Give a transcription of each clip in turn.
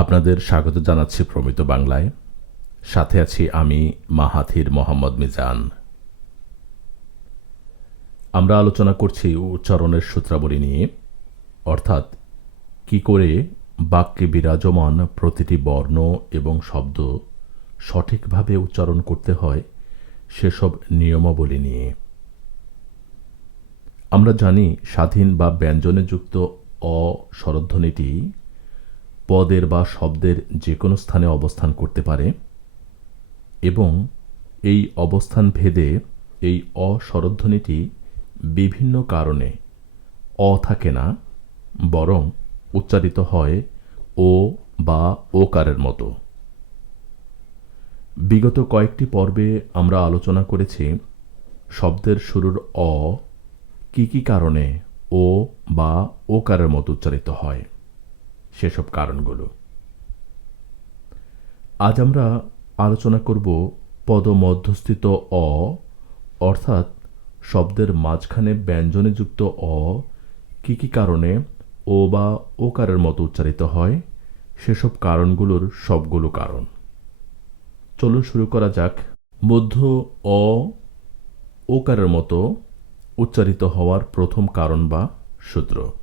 আপনাদের স্বাগত জানাচ্ছি প্রমিত বাংলায়। সাথে আছি আমি মাহাথির মোহাম্মদ মিজান। আমরা আলোচনা করছি উচ্চারণের সূত্রাবলী নিয়ে, অর্থাৎ কি করে বাক্যে বিরাজমান প্রতিটি বর্ণ এবং শব্দ সঠিকভাবে উচ্চারণ করতে হয় সেসব নিয়মাবলী নিয়ে। আমরা জানি স্বাধীন বা ব্যঞ্জনে যুক্ত অ স্বরধ্বনিটি পদের বা শব্দের যে কোনো স্থানে অবস্থান করতে পারে এবং এই অবস্থান ভেদে এই অস্বরধ্বনিটি বিভিন্ন কারণে অ থাকে না, বরং উচ্চারিত হয় ও বা ওকারের মতো। বিগত কয়েকটি পর্বে আমরা আলোচনা করেছি শব্দের শুরুর অ, কি কি কারণে ও বা ওকারের মতো উচ্চারিত হয়। সেসব কারণগুলো। আজ আমরা আলোচনা করব পদমধ্যস্থিত অ, অর্থাৎ শব্দের মাঝখানে ব্যঞ্জনে যুক্ত অ, কি কি কারণে ও বা ওকারের মতো উচ্চারিত হয়, সেসব কারণগুলোর সবগুলো কারণ। চলুন শুরু করা যাক। মধ্য অ, ওকারের মতো উচ্চারিত হওয়ার প্রথম কারণ বা সূত্র।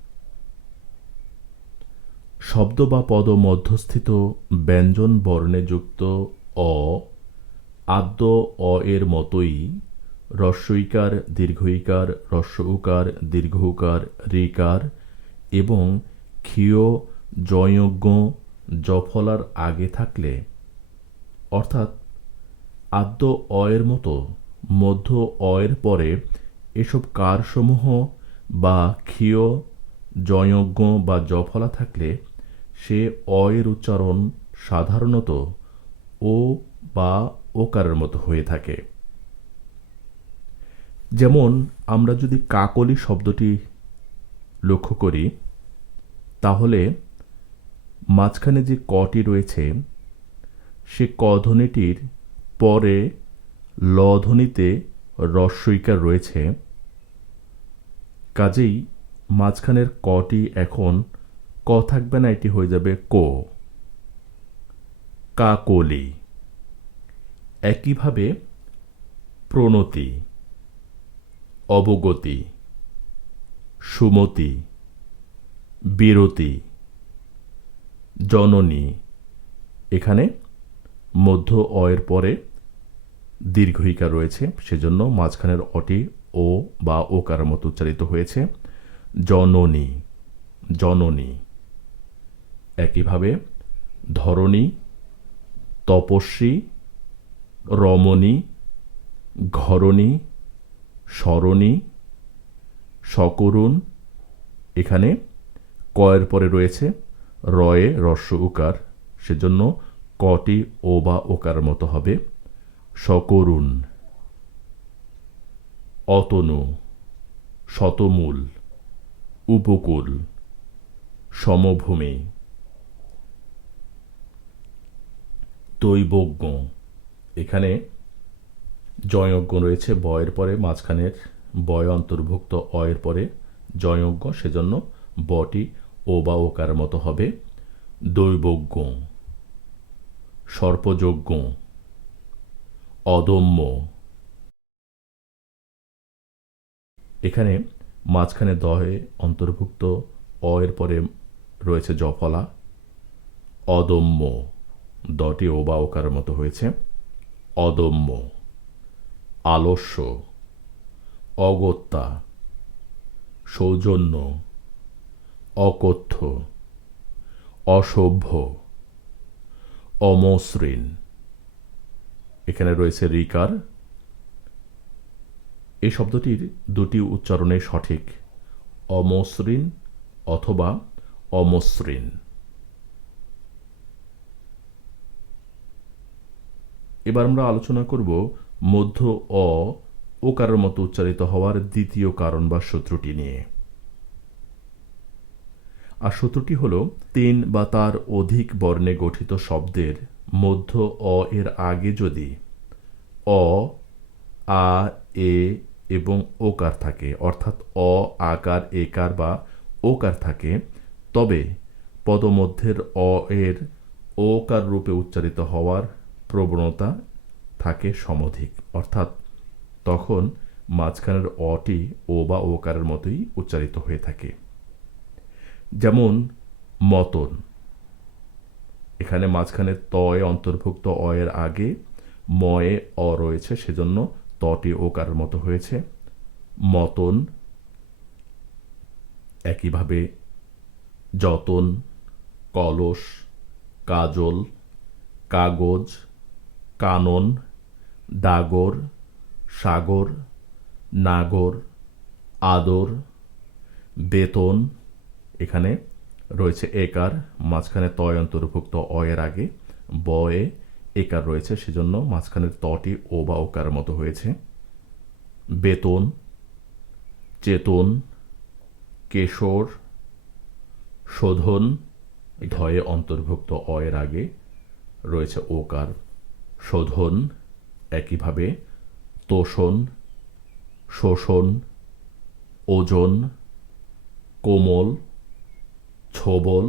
শব্দ বা পদ মধ্যস্থিত ব্যঞ্জন বর্ণে যুক্ত অ, আদ্য অ এর মতোই রস্বইকার দীর্ঘইকার রস্ব উকার দীর্ঘ উকার রেকার এবং ক্ষীয়, জয়জ্ঞ, জফলার আগে থাকলে। অর্থাৎ আদ্য অ এর মতো মধ্য অ এর পরে এসব কারসমূহ বা ক্ষীয় জয়জ্ঞ বা জফলা থাকলে সে অ এর উচ্চারণ সাধারণত ও বা ওকারের মতো হয়ে থাকে। যেমন আমরা যদি কাকলি শব্দটি লক্ষ্য করি, তাহলে মাঝখানে যে কটি রয়েছে, সে কধ্বনিটির পরে লধ্বনিতে রস্বইকার রয়েছে। কাজেই মাঝখানের কটি এখন ক থাকবে না, এটি হয়ে যাবে কো। কাকলি। একইভাবে প্রণতি, অবগতি, সুমতি, বিরতি, জননী, এখানে মধ্য অয়ের পরে দীর্ঘইকার রয়েছে, সেজন্য মাঝখানের অটি ও বা ওকার মতো উচ্চারিত হয়েছে। জননী জননী। একইভাবে ধরণী, তপস্বী, রমণী, ঘরণী, স্মরণী, সকরুণ। এখানে কয়ের পরে রয়েছে রয়ে, রস্য, উকার। সেজন্য কটি ও বা ওকার মতো হবে। সকরুণ, অতনু, শতমূল। উপকূল, সমভূমি। দৈবজ্ঞ এখানে জয়জ্ঞ রয়েছে বয়ের পরে, মাঝখানের বয় অন্তর্ভুক্ত অয়ের পরে জয়জ্ঞ, সেজন্য বটি ও বা ওকার মতো হবে। দৈবজ্ঞ, সর্পযজ্ঞ, অদম্য। এখানে মাঝখানে দহে অন্তর্ভুক্ত, অ এর পরে রয়েছে জফলা। অদম্য, দটি ও বা ওকার মতো হয়েছে। অদম্য, আলস্য, অগত্যা, সৌজন্য, অকথ্য, অসভ্য, অমসৃণ। এখানে রয়েছে রিকার এই শব্দটির দুটি উচ্চারণে সঠিক, অমসৃণ অথবা অমসৃণ। এবার আমরা আলোচনা করব মধ্য অ ওকারের মতো উচ্চারিত হওয়ার দ্বিতীয় কারণ বা সূত্রটি নিয়ে। আর সূত্রটি হল তিন বা তার অধিক বর্ণে গঠিত শব্দের মধ্য অ এর আগে যদি, অ, আ, এ এবং ওকার থাকে, অর্থাৎ অ, আকার, একার বা ওকার থাকে। তবে পদমধ্যের অ এর ওকার রূপে উচ্চারিত হওয়ার প্রবণতা থাকে সমধিক, অর্থাৎ তখন মাঝখানের অটি ও বা ওকারের মতোই উচ্চারিত হয়ে থাকে। যেমন মতন, এখানে মাঝখানে তয়ে অন্তর্ভুক্ত অ এর আগে ময়ে অ রয়েছে, সেজন্য তটি ওকারের মতো হয়েছে। মতন একইভাবে যতন, কলস, কাজল, কাগজ, কানন, ডাগর, সাগর, নাগর, আদর, বেতন, এখানে রয়েছে একার, মাঝখানে তয় অন্তর্ভুক্ত অ এর আগে, বয়ে একার রয়েছে, সেজন্য মাঝখানের তটি ও বা ওকার মতো হয়েছে। বেতন, চেতন, কেশর, শোধন, ধয়ে অন্তর্ভুক্ত অয়ের আগে রয়েছে ওকার শোধন, একইভাবে তোষণ, শোষণ, ওজন, কোমল, ছোবল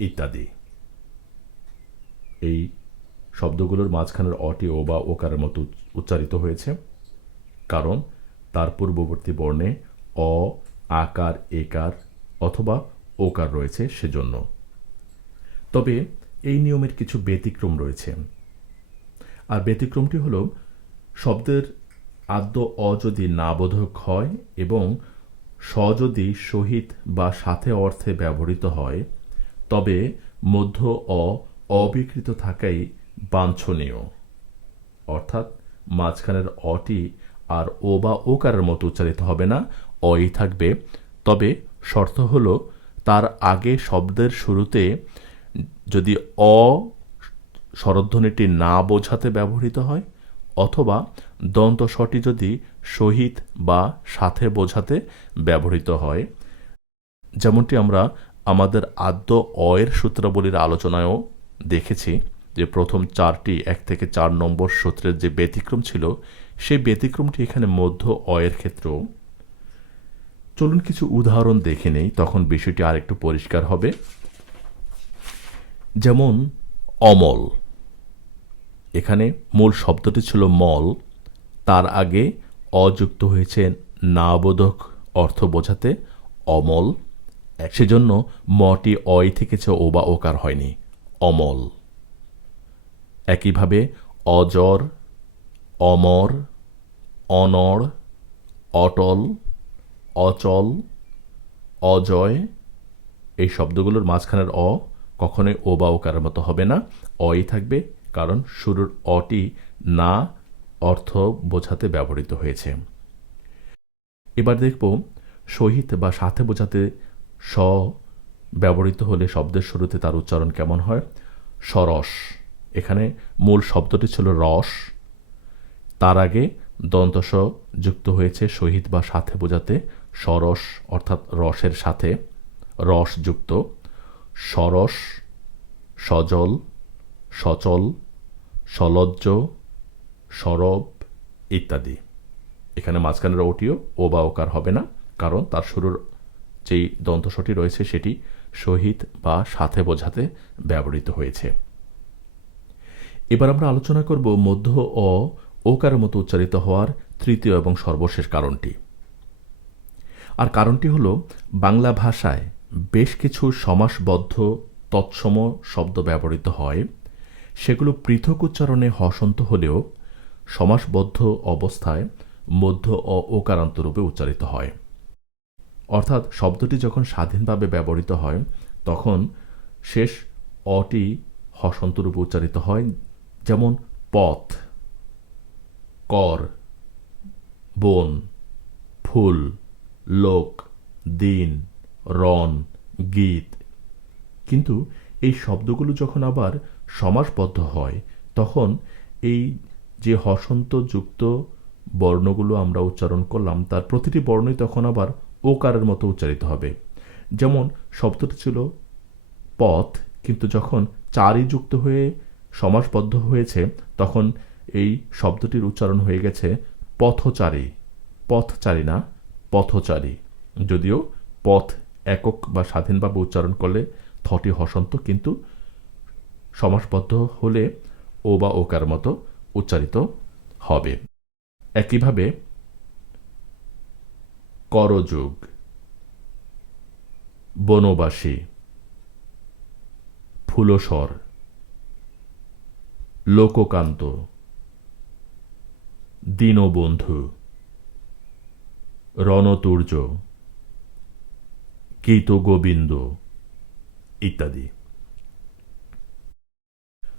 ইত্যাদি। এই শব্দগুলোর মাঝখানের অটি ও বা ওকারের মতো উচ্চারিত হয়েছে। কারণ তার পূর্ববর্তী বর্ণে অ, আকার, একার অথবা ওকার রয়েছে সেজন্য। তবে এই নিয়মের কিছু ব্যতিক্রম রয়েছে। আর ব্যতিক্রমটি হল, শব্দের আদ্য অ যদি নাবোধক হয় এবং স যদি সহিত বা সাথে অর্থে ব্যবহৃত হয়, তবে মধ্য অ অবিকৃত থাকাই বাঞ্ছনীয়। অর্থাৎ মাঝখানের অটি আর ও বা ওকারের মতো উচ্চারিত হবে না, অই থাকবে। তবে শর্ত হল, তার আগে শব্দের শুরুতে যদি অ স্বরধ্বনিটি না বোঝাতে ব্যবহৃত হয়, অথবা দন্ত স্বটি যদি সহিত বা সাথে বোঝাতে ব্যবহৃত হয়, যেমনটি আমরা আমাদের আদ্য অয়ের সূত্রাবলীর আলোচনায়ও দেখেছি। যে প্রথম চারটি এক থেকে চার নম্বর সূত্রের যে ব্যতিক্রম ছিল, সেই ব্যতিক্রমটি এখানে মধ্য অয়ের ক্ষেত্রেও। চলুন কিছু উদাহরণ দেখে নেই, তখন বিষয়টি আরেকটু পরিষ্কার হবে। যেমন, অমল। এখানে মূল শব্দটি ছিল মল। তার আগে অযুক্ত হয়েছে নাবোধক অর্থ বোঝাতে অমল। সেজন্য মটি অয় থেকেছে ও বা ওকার হয়নি, অমল। একইভাবে অজর, অমর, অনড়, অটল, অচল, অজয়, এই শব্দগুলোর মাঝখানের অ কখনোই ও বা ওকারের মতো হবে না। অই থাকবে কারণ শুরুর অটি না অর্থ বোঝাতে ব্যবহৃত হয়েছে। এবার দেখব সহিত বা সাথে বোঝাতে স ব্যবহৃত হলে শব্দের শুরুতে তার উচ্চারণ কেমন হয়? সরস। এখানে মূল শব্দটি ছিল রস। তার আগে দন্তস যুক্ত হয়েছে শহীদ বা সাথে বোঝাতে সরস অর্থাৎ রসের সাথে। রস যুক্ত। সরস, সজল, সচল, সলজ্জ, সরব ইত্যাদি। এখানে মাঝখানের ওটিও ও বা ওকার হবে না, কারণ তার শুরুর যেই দন্তস্বটি রয়েছে সেটি শহীদ বা সাথে বোঝাতে ব্যবহৃত হয়েছে। এবার আমরা আলোচনা করব মধ্য অ ওকারের মতো উচ্চারিত হওয়ার তৃতীয় এবং সর্বশেষ কারণটি। আর কারণটি হল, বাংলা ভাষায় বেশ কিছু সমাসবদ্ধ, তৎসম শব্দ ব্যবহৃত হয়। সেগুলো পৃথক উচ্চারণে হসন্ত হলেও সমাসবদ্ধ অবস্থায় মধ্য অ ওকারান্ত রূপে উচ্চারিত হয়। অর্থাৎ শব্দটি যখন স্বাধীনভাবে ব্যবহৃত হয়, তখন শেষ অটি হসন্ত রূপে উচ্চারিত হয় যেমন পথ, কর, বন, ফুল, লোক, দিন রন গীত। কিন্তু এই শব্দগুলো যখন আবার সমাসবদ্ধ হয়, তখন এই যে হসন্ত যুক্ত বর্ণগুলো আমরা উচ্চারণ করলাম, তার প্রতিটি বর্ণই তখন আবার ওকারের মতো উচ্চারিত হবে। যেমন শব্দটি ছিল পথ, কিন্তু যখন চারি যুক্ত হয়ে সমাসবদ্ধ হয়েছে, তখন এই শব্দটির উচ্চারণ হয়ে গেছে পথচারী। পথচারী না, পথচারী। যদিও পথ একক বা স্বাধীনভাবে উচ্চারণ করলে থটি হসন্ত, কিন্তু সমাসবদ্ধ হলে ও বা ওকার মতো উচ্চারিত হবে। একইভাবে করযোগ, বনবাসী ফুলসর লোককান্ত। দীনবন্ধু। রণতুর্য। কীতগোবিন্দ। ইত্যাদি।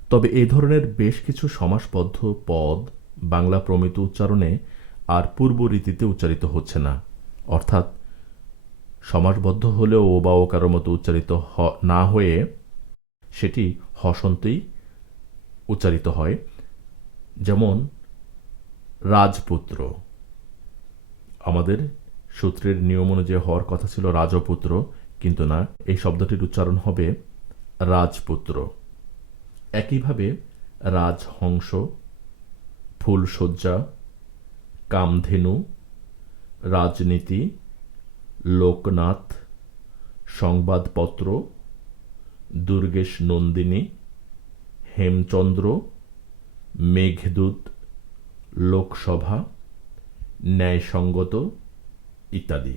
তবে এই ধরনের বেশ কিছু সমাসবদ্ধ পদ বাংলা প্রমিত উচ্চারণে আর পূর্ব রীতিতে উচ্চারিত হচ্ছে না। অর্থাৎ সমাসবদ্ধ হলেও ও বা ওকার মতো উচ্চারিত না হয়ে সেটি হসন্তই উচ্চারিত হয়, যেমন, রাজপুত্র। আমাদের সূত্রের নিয়ম অনুযায়ী হওয়ার কথা ছিল রাজপুত্র, কিন্তু না, এই শব্দটির উচ্চারণ হবে রাজপুত্র। একইভাবে রাজহংস, ফুলশয্যা, কামধেনু, রাজনীতি, লোকনাথ, সংবাদপত্র, দুর্গেশ নন্দিনী হেমচন্দ্র, মেঘদূত, লোকসভা, ন্যায়সঙ্গত ইত্যাদি।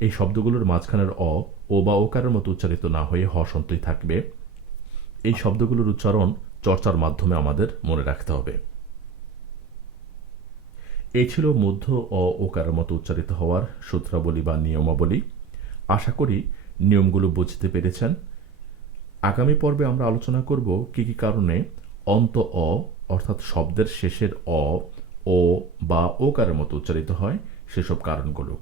এই শব্দগুলোর মাঝখানের অ, ও বা ওকারের মতো উচ্চারিত না হয়ে হসন্তই থাকবে। এই শব্দগুলোর উচ্চারণ চর্চার মাধ্যমে আমাদের মনে রাখতে হবে। এই ছিল মধ্য অ, ওকারের মতো উচ্চারিত হওয়ার সূত্রাবলী বা নিয়মাবলী। আশা করি নিয়মগুলো বুঝতে পেরেছেন। আগামী পর্বে আমরা আলোচনা করব কি কি কারণে অন্ত অ অর্থাৎ শব্দের শেষের অ ও বা ও ওকারের মতো উচ্চারিত হয় সেসব কারণগুলো।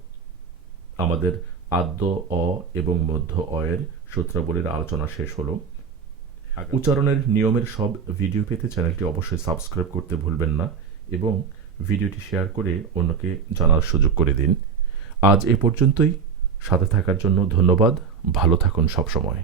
আমাদের আদ্য অ এবং মধ্য অয়ের সূত্রাবলীর আলোচনা শেষ হলো। উচ্চারণের নিয়মের সব ভিডিও পেতে চ্যানেলটি অবশ্যই সাবস্ক্রাইব করতে ভুলবেন না এবং ভিডিওটি শেয়ার করে অন্যকে জানার সুযোগ করে দিন। আজ এ পর্যন্তই। সাথে থাকার জন্য ধন্যবাদ। ভালো থাকুন সবসময়।